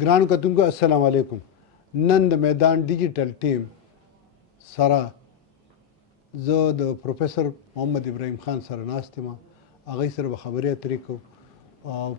ګرانو کتونکو السلام علیکم. نن د میدان ډیجیټل ټیم سره زه د پروفیسر محمد ابراهیم خان سره ناست یم. هغوی سره به خبرې اترې کوو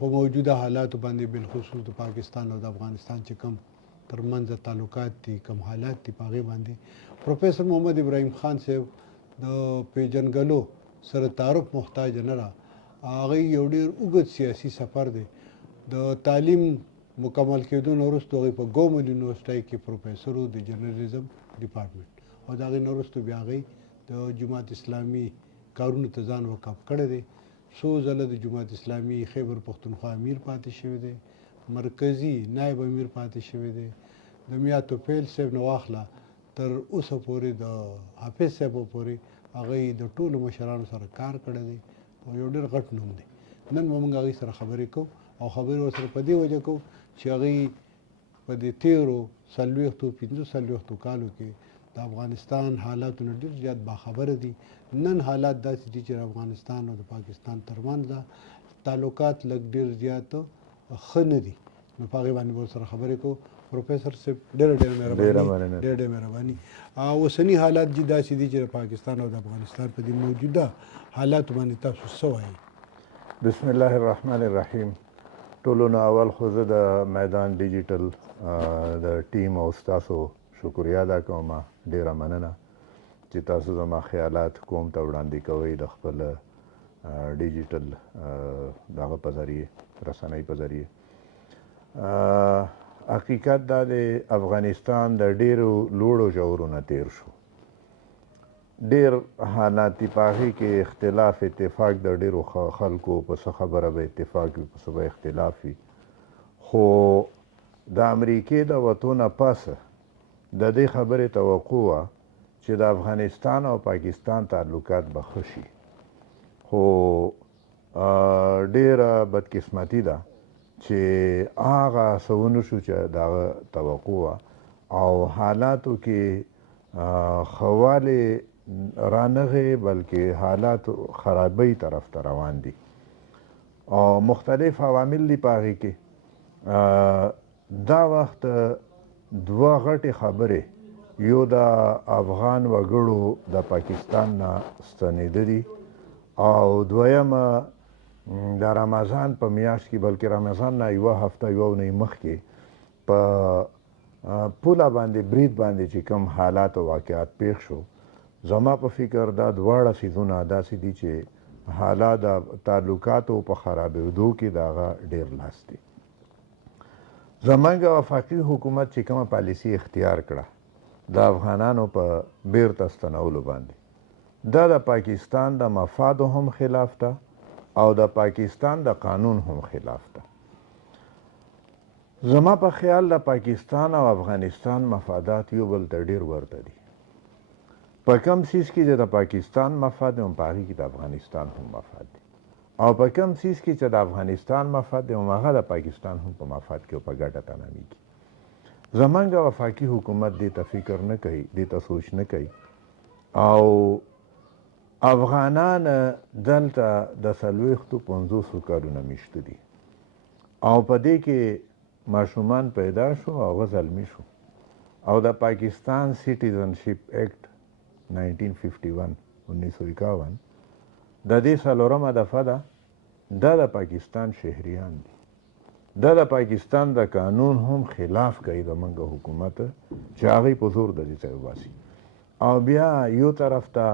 په موجوده حالاتو باندې، بالخصوص د پاکستان او د افغانستان چې کوم ترمنځ تعلقات دي، کوم حالات دي، په هغې باندې. پروفیسر محمد ابراهیم خان صاحب د پیژنګلو سره تعارف محتاج نه ده. هغوی یو ډېر اوږد سیاسي سفر دی. د تعلیم مکمل کېدو نه وروسته هغوی په ګومل یونیورسټۍ کې پروفیسر و د جرنالیزم ډپارټمنټ، او د هغې نه وروسته بیا هغوی د جماعت اسلامي کارونو ته ځان وقف کړی دی. څو ځله د جماعت اسلامي خیبر پښتونخوا امیر پاتې شوی دی، مرکزي نایب امیر پاتې شوی دی. د میا توفیل صاحب نه واخله تر اوسه پورې د حافظ صاحب پورې هغوی د ټولو مشرانو سره کار کړی دی او یو ډېر غټ نوم دی. نن به موږ هغوی سره خبرې کوو او خبرې ورسره په دې وجه کوو چې هغوی په دې تېرو 40-45 کالو کې د افغانستان حالاتو نه ډېر زیات باخبره دي. نن حالات داسې دي چې د افغانستان او د پاکستان ترمنځ تعلقات لږ ډېر زیات ښه نه دي. نو په هغې باندې به ورسره خبرې کوو. پروفیسر صاحب ډېره مهرباني. اوسني حالات چې داسې دي چې د پاکستان او د افغانستان په دې موجوده حالاتو باندې تاسو څه وایي؟ بسم الله الرحمن الرحیم. ټولو نه اول خو زه د میدان ډیجیټل د ټیم او ستاسو شکریه ادا کوم. ډېره مننه چې تاسو زما خیالات قوم ته وړاندې کوئ د خپل ډیجیټل دغه په ذریعې، رسنۍ په ذریعې. حقیقت دا د افغانستان د ډېرو لوړو ژورو نه تیر شو. ډېر حالات دي په هغې کې اختلاف اتفاق د ډېرو خلکو په څه خبره به اتفاق وي، په څه به اختلاف وي. خو د امریکې د وتو نه پس د دې خبرې توقع وه چې د افغانستان او پاکستان تعلقات به ښه شي. خو ډېره بدقسمتي ده چې هغه څه ونه شو چې د هغه توقع وه، او حالاتو کې ښه والی رانغی، بلکې حالات خرابۍ طرف ته روان دي او مختلف عوامل دي په هغې کې. دا وخت دوه غټې خبرې، یو د افغان وګړو د پاکستان نه ستنېدلي، او دویمه د رمضان په میاشت کې، بلکې رمضان نه یوه هفته یوه اونۍ مخکې په پوله باندې، برید باندې چې کوم حالات او واقعات پیښ شو. زما په فکر دا دواړه څیزونه داسې دي چې حالات د تعلقاتو په خرابېدو کې د هغه ډېر لاس دی. زموږ وفاقي حکومت چې کومه پالیسي اختیار کړه د افغانانو په بیرته ستنولو باندې، دا د پاکستان د مفادو هم خلاف ده او د پاکستان د قانون هم خلاف ده. زما په خیال د پاکستان او افغانستان مفادات یو بل ته ډېر ورته دي. په کم څیز کې چې د پاکستان مفاد دی، په هغې کې د افغانستان هم مفاد دی، او په کم څیز کې چې د افغانستان مفاد دی، هغه د پاکستان هم په مفاد کې او په ګټه تمامیږي. زموږ وفاقي حکومت دې ته فکر نه کوي، دې ته سوچ نه کوي، او افغانان دلته د 40-50 کالونه میشته دي، او په دې کې ماشومان پیدا شو او هغه زلمي شو، او د پاکستان سیټیزنشپ ایکټ 1951 د دې 4مه دفعه ده، دا د پاکستان شهریان دي. دا د پاکستان د قانون هم خلاف کوي زموږ حکومت چې هغوی په زور د دې ځای وباسي، او بیا یو طرف ته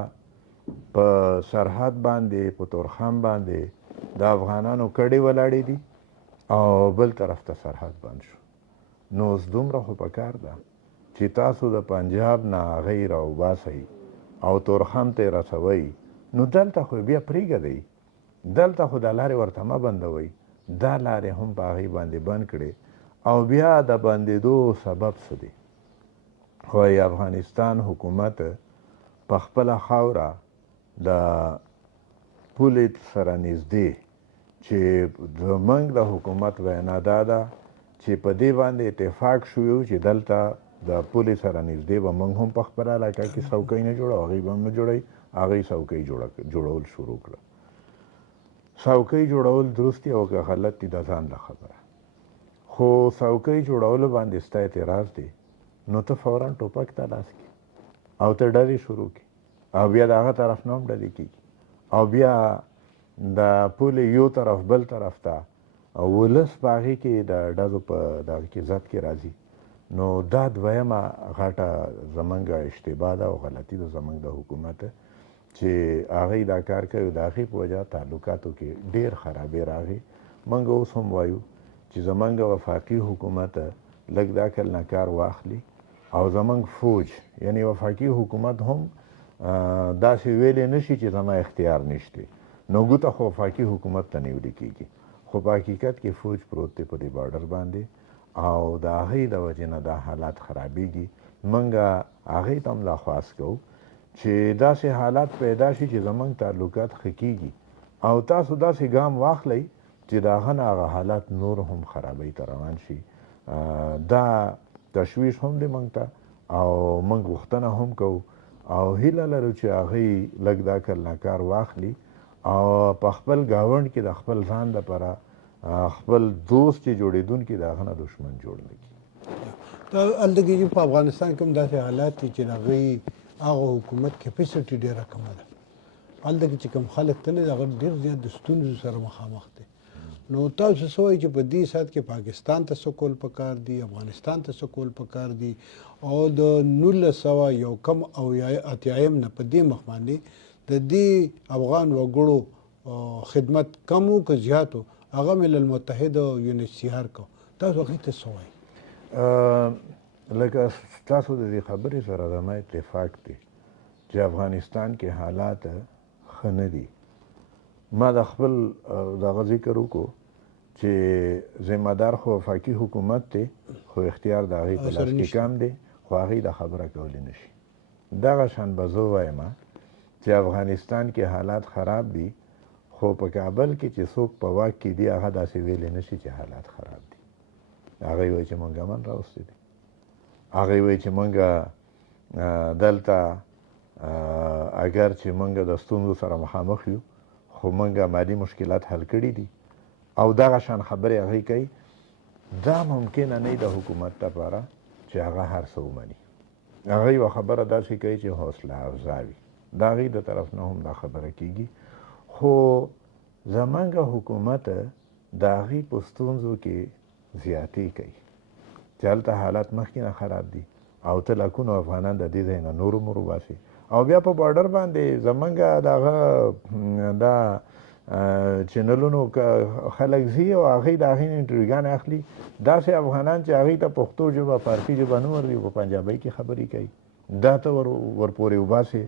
په سرحد باندې، په تورخم باندې د افغانانو کډې ولاړې دي، او بل طرف ته سرحد بند شو. نو اوس دومره خو پکار ده چې تاسو د پنجاب نه هغوی راوباسئ او تورخم ته یې رسوئ. نو دلته خو بیا پرېږدئ، دلته خو دا لارې ورته مه بندوئ، دا لارې هم په هغې باندې بند کړې، او بیا د بندېدو سبب څه دی؟ وایي افغانستان حکومت په خپله خاوره د پولې سره نږدې، چې زموږ د حکومت وینا دا ده چې په دې باندې اتفاق شوی چې دلته د پولې سره نږدې به موږ هم په خپله علاقه کې څوکۍ نه جوړو، هغوی به هم نه جوړوي. هغوی څوکۍ جوړول شروع کړه. څوکۍ جوړول درست دي او که غلط دي د ځان له خبره، خو څوکۍ جوړولو باندې ستا اعتراض دی نو ته فورا ټوپک ته لاس کړي او ته ډزې شروع کړي او بیا د هغه طرف نه هم ډزې کېږي او بیا د پولې یو طرف بل طرف ته او ولس په هغې کې د ډزو په دغه کې زد کې راځي نو دا دویمه غټه زمونږ اشتباه ده او غلطي ده زمونږ د حکومت چې هغوی دا کار کوي د هغې په وجه تعلقاتو کې ډېر خرابې راغی موږ اوس هم وایو چې زمونږ وفاقي حکومت لږ دا کل نه کار واخلي او زمونږ فوج یعنی وفاقي حکومت هم داسې ویلی نشي چې زما اختیار نشته نو ګوته خو وفاقي حکومت ته نیولی کېږي خو په حقیقت کې فوج پروت دی په دې بارډر باندې او د هغې د وجې نه دا حالات خرابېږي موږ هغې ته هم لاخواست کوو چې داسې حالات پیدا شي چې زمونږ تعلقات ښه کېږي او تاسو داسې ګام واخلئ چې د هغه نه هغه حالات نور هم خرابۍ ته روان شي دا تشویش هم دی موږ ته او موږ غوښتنه هم کوو او هیله لرو چې هغوی لږ دا کلنه کار واخلي او په خپل ګاونډ کې د خپل ځان دپاره خپل دوست چې جوړېدونکي د هغه نه دشمن جوړ نه کړي هلته کې په افغانستان کې هم داسې حالات دي چې د هغوی هغه حکومت کیپیسټي ډېره کمه ده هلته کې چې کوم خلک تللی د هغه ډېر زیات د ستونزو سره مخامخ دی نو تاسو څه وایئ چې په دې ساعت کې پاکستان ته څه کول پکار دي افغانستان ته څه کول پکار دي او د 1981 نه په دې مخ باندې د دې افغان وګړو خدمت کم و که زیات و هغه ملل متحد او UNHCR کو تاسو هغې ته څه وایئ لکه ستاسو د دې خبرې سره زما اتفاق دی چې افغانستان کې حالات ښه نه دي ما د خپل دغه ذکر وکړو چې ذمه دار خو وفاقي حکومت دی خو اختیار د هغې په لاس کې کم دی خو هغې دا خبره کولی نه شي دغه شان به زه وایم چې افغانستان کې حالات خراب دي خو په کابل کې چې څوک په واک کې دي هغه داسې ویلی نه شي چې حالات خراب دي هغوی وایي چې موږ امن راوستی دی هغوی وایي چې موږ دلته اگر چې موږ د ستونزو سره مخامخ یو خو موږ مالي مشکلات حل کړي دي او دغه شان خبرې هغوی کوي دا ممکنه نه د حکومت لپاره چې هغه هر څه ومني هغه یوه خبره داسې کوي چې حوصله افزا وي د هغې د طرف نه هم دا خبره کېږي خو زمونږ حکومت د هغې په ستونزو کې زیاتې کوي چې هلته حالات مخکې نه خراب دي او ته لکونو افغانان د دې ځای نه نور عمر وباسي او بیا په بارډر باندې زمونږ دغه دا چینلونو خلک ځي او هغوی د هغې نه انټرویوګانې اخلي داسې افغانان چې هغوی ته پښتو ژبه فارسي ژبه نه ورځي په پنجابۍ کې خبرې کوي دا ته ورپورې وباسي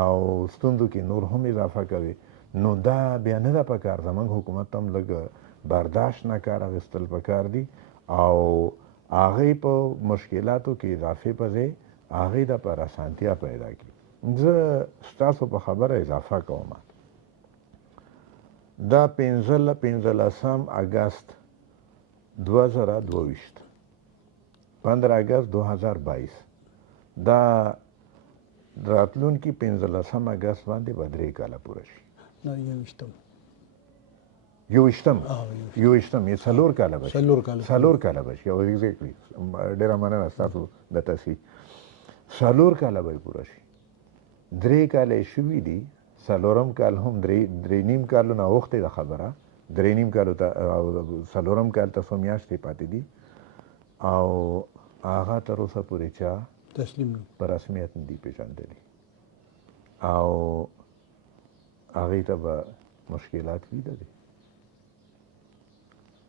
او ستونزو کې نور هم اضافه کوي نو دا بیا نه ده پکار زمونږ حکومت هم لږ برداشت نه کار اخیستل پکار دي او هغې په مشکلاتو کې اضافې په ځای هغې دپاره اسانتیا پیدا کړي زه ستاسو په خبره اضافه کوم دا 15 اگست 2022 15 اگست 2022 دا راتلونکي 15 اگست باندې به 3 کاله پوره شي یوویشتم یې څلور کاله به شي او ایگزیکټلی ډېره مننه ستاسو د تصحیح 4 کاله به یې پوره شي 3 کاله یې شوي دي 4م کال هم 3.5 کالو نه اوښتې ده خبره 3.5 کالو ته 4م کال ته څو میاشتې پاتې دي او هغه تر اوسه پورې چا په رسمیت نه دي پېژندلي او هغې ته به مشکلات لیده دي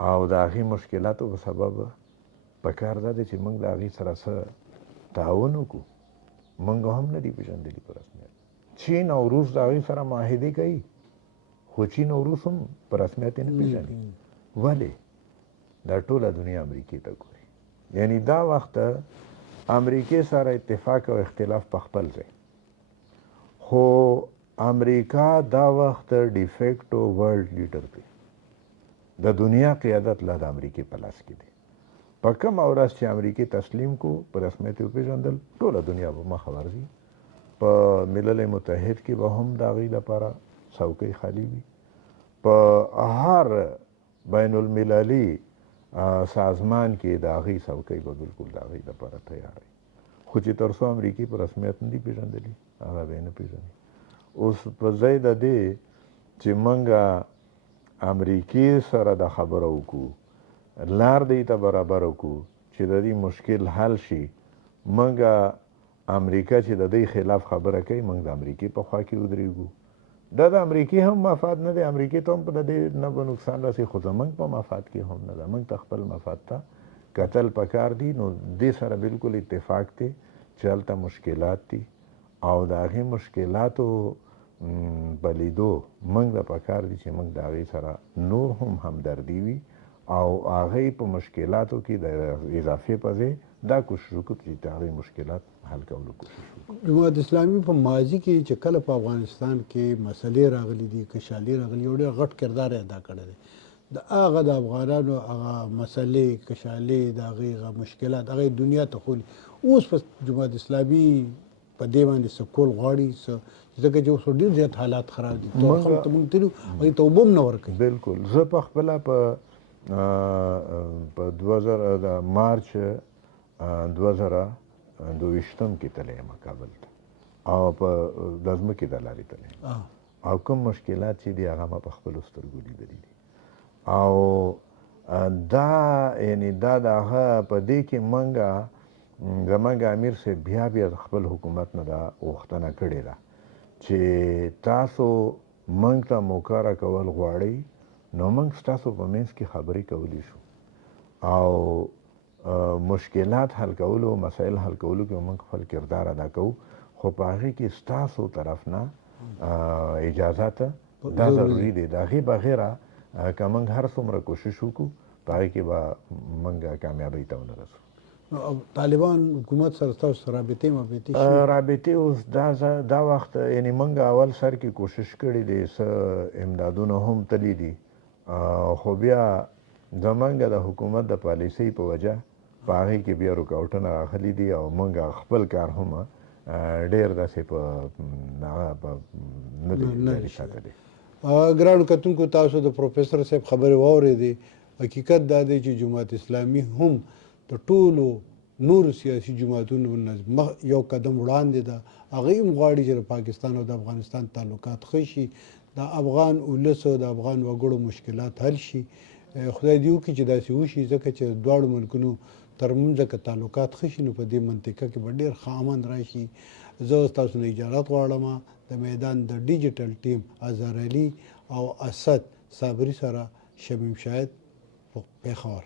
او د هغې مشکلاتو په سبب پکار دا دی چې موږ د هغې سره څه تعاون وکړو موږ هم نه دي پېژندلي په رسمیت چین او روس د هغې سره معاهدې کوي خو چین او روس هم په رسمیت یې نه پېژني ولې دا ټوله دنیا امریکې ته ګوري یعنی دا وخت امریکې سره اتفاق او اختلاف په خپل ځای خو امریکا دا وخت ډیفیکټو ورلډ لیډر دی د دنیا قیادت لا د امریکې په لاس کې دی په کومه ورځ چې امریکې تسلیم کو په رسمیت یې وپېژندل ټوله دنیا به مخه ورځي په ملل متحد کې به هم د هغې لپاره څوکۍ خالي وي په هر بین المللي سازمان کې د هغې څوکۍ به بالکل د هغې دپاره تیاره خو چې تر څو امریکې په رسمیت نه دي پېژندلي هغه به یې نه پېژني. اوس په ځای د دې چې موږ امریکې سره د خبره وکړو لار دې ته برابره کړو چې د دې مشکل حل شي موږ امریکا چې د دې خلاف خبره کوي موږ د امریکې په خوا کې ودرېږو. دا د امریکې هم مفاد نه دی امریکې ته هم په د دې نه به نقصان رسي خو زموږ په مفاد کې هم نه ده. موږ ته خپل مفاد ته کتل پکار دي. نو دې سره بالکل اتفاق دی چې هلته مشکلات دي او د هغې مشکلاتو په لیدو موږ ته پکار دي چې موږ د هغې سره نور هم همدردي وي او هغې په مشکلاتو کې د اضافې په ځای دا کوشش وکړو چې د هغې مشکلات حل کولو کوشش وکړو. جماعت اسلامي په ماضي کې چې کله په افغانستان کې مسلې راغلي دي کشالي راغلي یو ډېر غټ کردار یې ادا کړی دی. د هغه د افغانانو هغه مسلې کشالې د هغې هغه مشکلات هغې دنیا ته خولي. اوس په جماعت اسلامي په دې باندې څه کول غواړي ځکه چې اوس ډېر زیات حالات خراب دي موږ تلو هغې ته اوبه هم نه ورکوي. بالکل زه په خپله په مارچ 2022 کې تللی یم کابل ته او په د ځمکې د لارې تللی او کوم مشکلات چې دي هغه ما په خپلو سترګو لیدلي دي او دا یعنې دا د هغه په دې کې موږ زموږ امیر صاحب بیا د خپل حکومت نه دا غوښتنه کړې ده چې تاسو موږ ته موقع راکول غواړئ نو موږ ستاسو په منځ کې خبرې کولی شو او مشکلات حل کولو مسایل حل کولو کې موږ خپل کردار ادا کوو خو په هغې کې ستاسو طرف نه اجازت دا ضروري دی. د هغې بغیره که موږ هر څومره کوشش وکړو په هغې کې به موږ کامیابۍ ته ونه رسو. طالبان حکومت سره ستاسو رابطې رابطې اوس دا وخت یعنې موږ اول سر کې کوشش کړی دی څه امدادونه هم تلي دي خو بیا زموږ د حکومت د پالیسۍ په وجه په هغې کې بیا رکاوټونه راغلي دي او موږ خپل کار هم ډېر داسې په نه دی جاري ساتلی. ګرانو کتونکو تاسو د پروفیسر صاحب خبرې واورېدې. حقیقت دا دی چې جماعت اسلامي هم د ټولو نورو سیاسي جماعتونو یو قدم وړاندې ده. هغوی هم غواړي چې د پاکستان او د افغانستان تعلقات ښه شي د افغان ولس او د افغان وګړو مشکلات حل شي. خدای دې وکړي چې داسې وشي ځکه چې دواړو ملکونو ترمنځ که تعلقات ښه شي نو په دې منطقه کې به ډېر ښه امن راشي. زه ستاسو نه اجازت غواړم د میدان د ډیجیټل ټیم اظهر علي او اسد صابري سره شمیم شاهد پېښور.